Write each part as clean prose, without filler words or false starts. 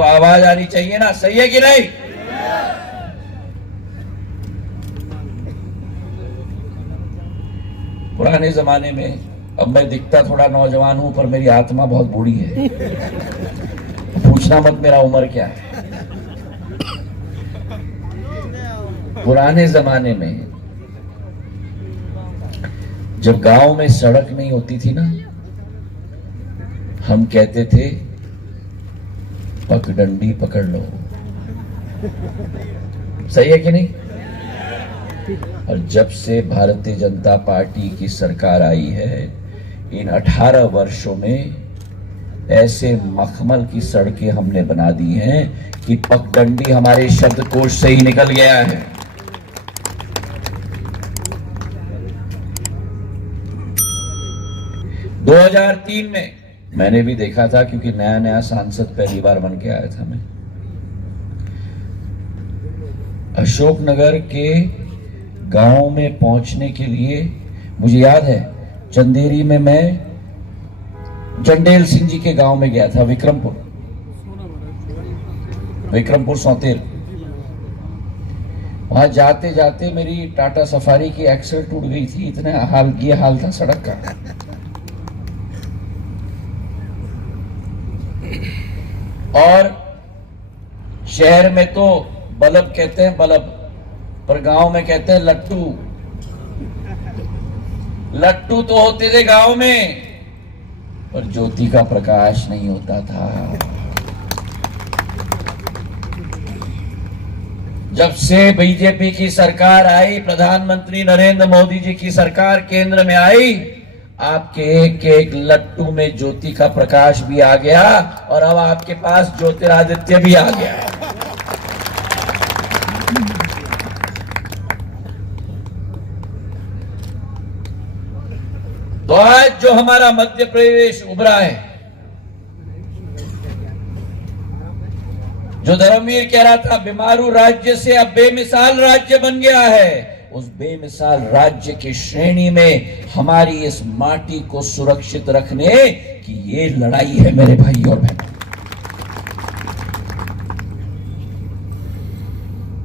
तो आवाज आनी चाहिए ना, सही है कि नहीं? पुराने जमाने में, अब मैं दिखता थोड़ा नौजवान हूं पर मेरी आत्मा बहुत बूढ़ी है, पूछना मत मेरा उम्र क्या है। पुराने जमाने में जब गांव में सड़क नहीं होती थी ना, हम कहते थे पगडंडी पकड़ लो, सही है कि नहीं? और जब से भारतीय जनता पार्टी की सरकार आई है, इन 18 वर्षों में ऐसे मखमल की सड़कें हमने बना दी हैं कि पगडंडी हमारे शब्दकोश से ही निकल गया है। दो 2003 में मैंने भी देखा था, क्योंकि नया नया सांसद पहली बार बन के आया था मैं। अशोकनगर के गांव में पहुंचने के लिए मुझे याद है, चंदेरी में मैं जंडेल सिंह जी के गांव में गया था, विक्रमपुर सौतेर। वहां जाते जाते मेरी टाटा सफारी की एक्सल टूट गई थी, इतना ये हाल था सड़क का। और शहर में तो बल्ब कहते हैं बल्ब, पर गांव में कहते हैं लट्टू। लट्टू तो होते थे गांव में, पर ज्योति का प्रकाश नहीं होता था। जब से बीजेपी की सरकार आई, प्रधानमंत्री नरेंद्र मोदी जी की सरकार केंद्र में आई, आपके एक एक लट्टू में ज्योति का प्रकाश भी आ गया, और अब आपके पास ज्योतिरादित्य भी आ गया। तो आज जो हमारा मध्य प्रदेश उभरा है, जो धर्मवीर कह रहा था बीमारू राज्य से अब बेमिसाल राज्य बन गया है, उस बेमिसाल राज्य की श्रेणी में हमारी इस माटी को सुरक्षित रखने की ये लड़ाई है मेरे भाई और बहनों।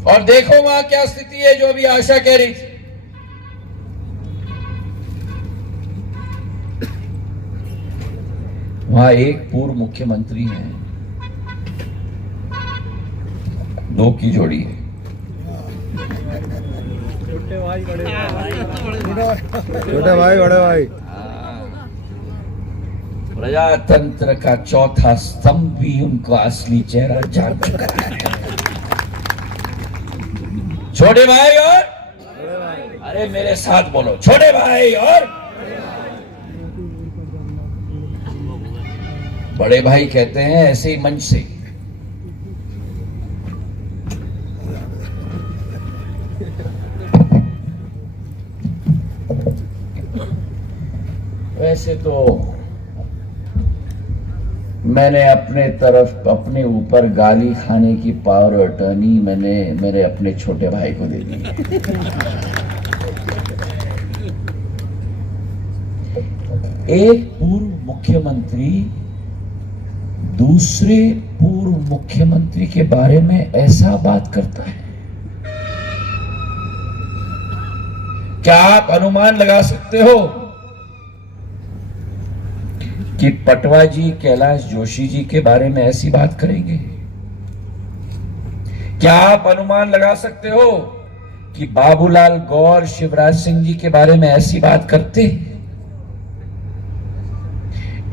और देखो वहां क्या स्थिति है, जो अभी आशा कह रही थी। वहां एक पूर्व मुख्यमंत्री है, 2 की जोड़ी है। छोटे भाई बड़े भाई। प्रजातंत्र का चौथा स्तंभ भी उनका असली चेहरा जान चुका है। छोटे भाई और अरे मेरे साथ बोलो, छोटे भाई और बड़े भाई कहते हैं ऐसे ही मंच से। वैसे तो मैंने अपने ऊपर गाली खाने की पावर अटर्नी मैंने मेरे अपने छोटे भाई को दे दी। एक पूर्व मुख्यमंत्री दूसरे पूर्व मुख्यमंत्री के बारे में ऐसा बात करता है, क्या आप अनुमान लगा सकते हो कि पटवा जी कैलाश जोशी जी के बारे में ऐसी बात करेंगे? क्या आप अनुमान लगा सकते हो कि बाबूलाल गौर शिवराज सिंह जी के बारे में ऐसी बात करते?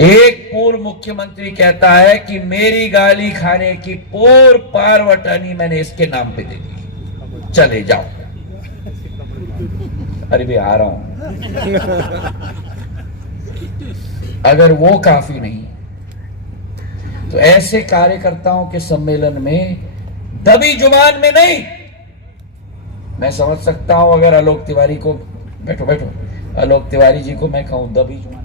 एक पूर्व मुख्यमंत्री कहता है कि मेरी गाली खाने की पूर पारवटनी मैंने इसके नाम पे दे दी, चले जाओ। अरे भी आ रहा हूं। अगर वो काफी नहीं तो ऐसे कार्यकर्ताओं के सम्मेलन में दबी जुबान में नहीं, मैं समझ सकता हूं अगर आलोक तिवारी को, बैठो बैठो, आलोक तिवारी जी को मैं कहूं दबी जुबान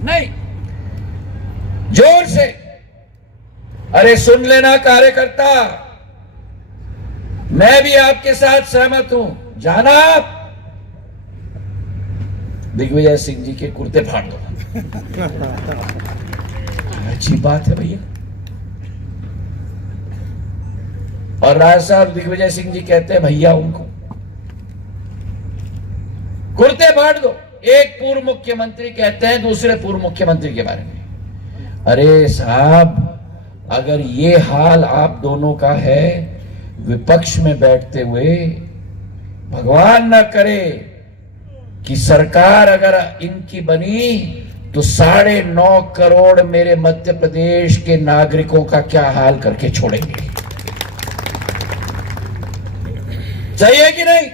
नहीं, जोर से, अरे सुन लेना कार्यकर्ता, मैं भी आपके साथ सहमत हूं, जाना आप दिग्विजय सिंह जी के कुर्ते फाड़ दो। अच्छी बात है भैया, और राज साहब दिग्विजय सिंह जी कहते हैं भैया उनको कुर्ते बांट दो। एक पूर्व मुख्यमंत्री कहते हैं दूसरे पूर्व मुख्यमंत्री के बारे में, अरे साहब अगर ये हाल आप दोनों का है विपक्ष में बैठते हुए, भगवान ना करे कि सरकार अगर इनकी बनी तो 9.5 करोड़ मेरे मध्य प्रदेश के नागरिकों का क्या हाल करके छोड़ेंगे। चाहिए कि नहीं?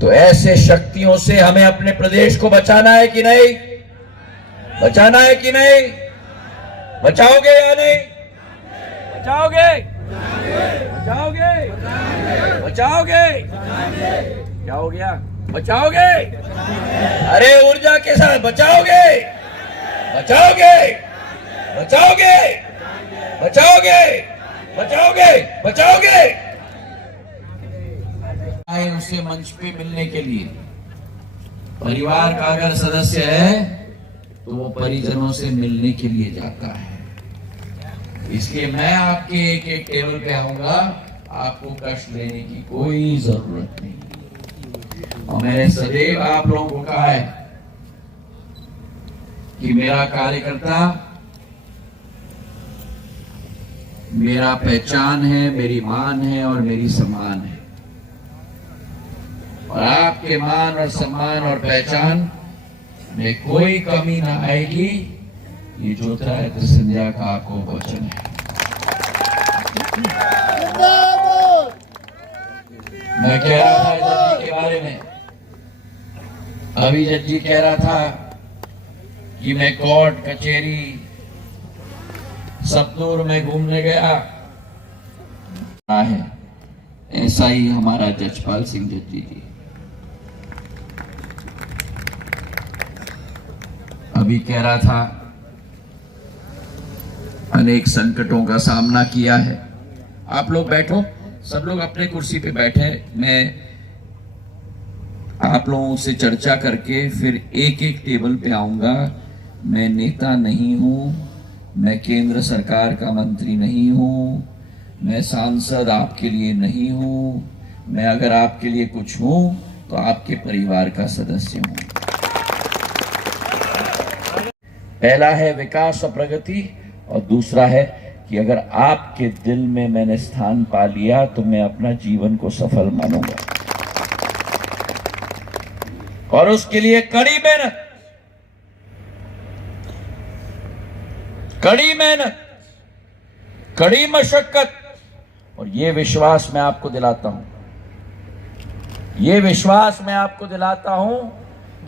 तो ऐसे शक्तियों से हमें अपने प्रदेश को बचाना है कि नहीं? बचाना है कि नहीं? बचाओगे या नहीं? बचाओगे? बचाओगे? बचाओगे? क्या हो गया? बचाओगे? अरे ऊर्जा के साथ बचाओगे? बचाओगे? बचाओगे? बचाओगे? बचाओगे? बचाओगे? आए उसे मंच पे मिलने के लिए। परिवार का अगर सदस्य है तो वो परिजनों से मिलने के लिए जाता है। इसलिए मैं आपके एक एक टेबल पे आऊंगा, आपको कष्ट देने की कोई जरूरत नहीं। और मैंने सदैव आप लोगों को कहा है कि मेरा कार्यकर्ता मेरा पहचान है, मेरी मान है और मेरी सम्मान है। और आपके मान और सम्मान और पहचान में कोई कमी ना आएगी, ये ज्योतिरादित्य सिंधिया का आपको वचन है। मैं कह रहा था जज जी के बारे में, अभी जज जी कह रहा था कि मैं कोर्ट कचहरी सतनूर में घूमने गया है, ऐसा ही हमारा जजपाल सिंह जज्जी जी अभी कह रहा था अनेक संकटों का सामना किया है। आप लोग बैठो, सब लोग अपने कुर्सी पे बैठे, मैं आप लोगों से चर्चा करके फिर एक एक टेबल पे आऊंगा। मैं नेता नहीं हूं, मैं केंद्र सरकार का मंत्री नहीं हूं, मैं सांसद आपके लिए नहीं हूं, मैं अगर आपके लिए कुछ हूं तो आपके परिवार का सदस्य हूं। पहला है विकास और प्रगति, और दूसरा है कि अगर आपके दिल में मैंने स्थान पा लिया तो मैं अपना जीवन को सफल मानूंगा। और उसके लिए कड़ी मेहनत, कड़ी मेहनत, कड़ी मशक्कत, और ये विश्वास मैं आपको दिलाता हूं, ये विश्वास मैं आपको दिलाता हूं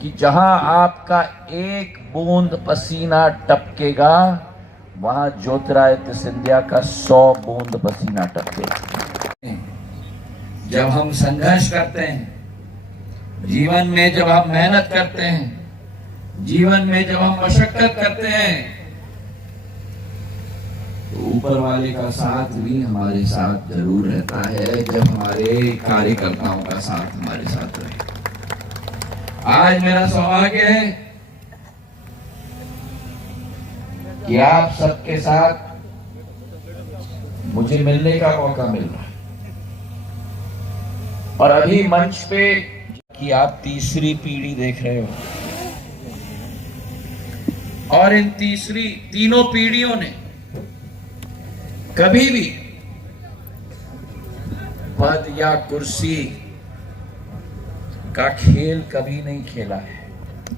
कि जहां आपका एक बूंद पसीना टपकेगा वहां ज्योतिरादित्य सिंधिया का 100 बूंद पसीना टपकेगा। जब हम संघर्ष करते हैं जीवन में, जब हम मेहनत करते हैं जीवन में, जब हम मशक्कत करते हैं तो ऊपर वाले का साथ भी हमारे साथ जरूर रहता है, जब हमारे कार्यकर्ताओं का साथ हमारे साथ रहे। आज मेरा सौभाग्य है कि आप सबके साथ मुझे मिलने का मौका मिल रहा है। और अभी मंच पे कि आप तीसरी पीढ़ी देख रहे हो, और इन तीनों पीढ़ियों ने कभी भी पद या कुर्सी का खेल कभी नहीं खेला है।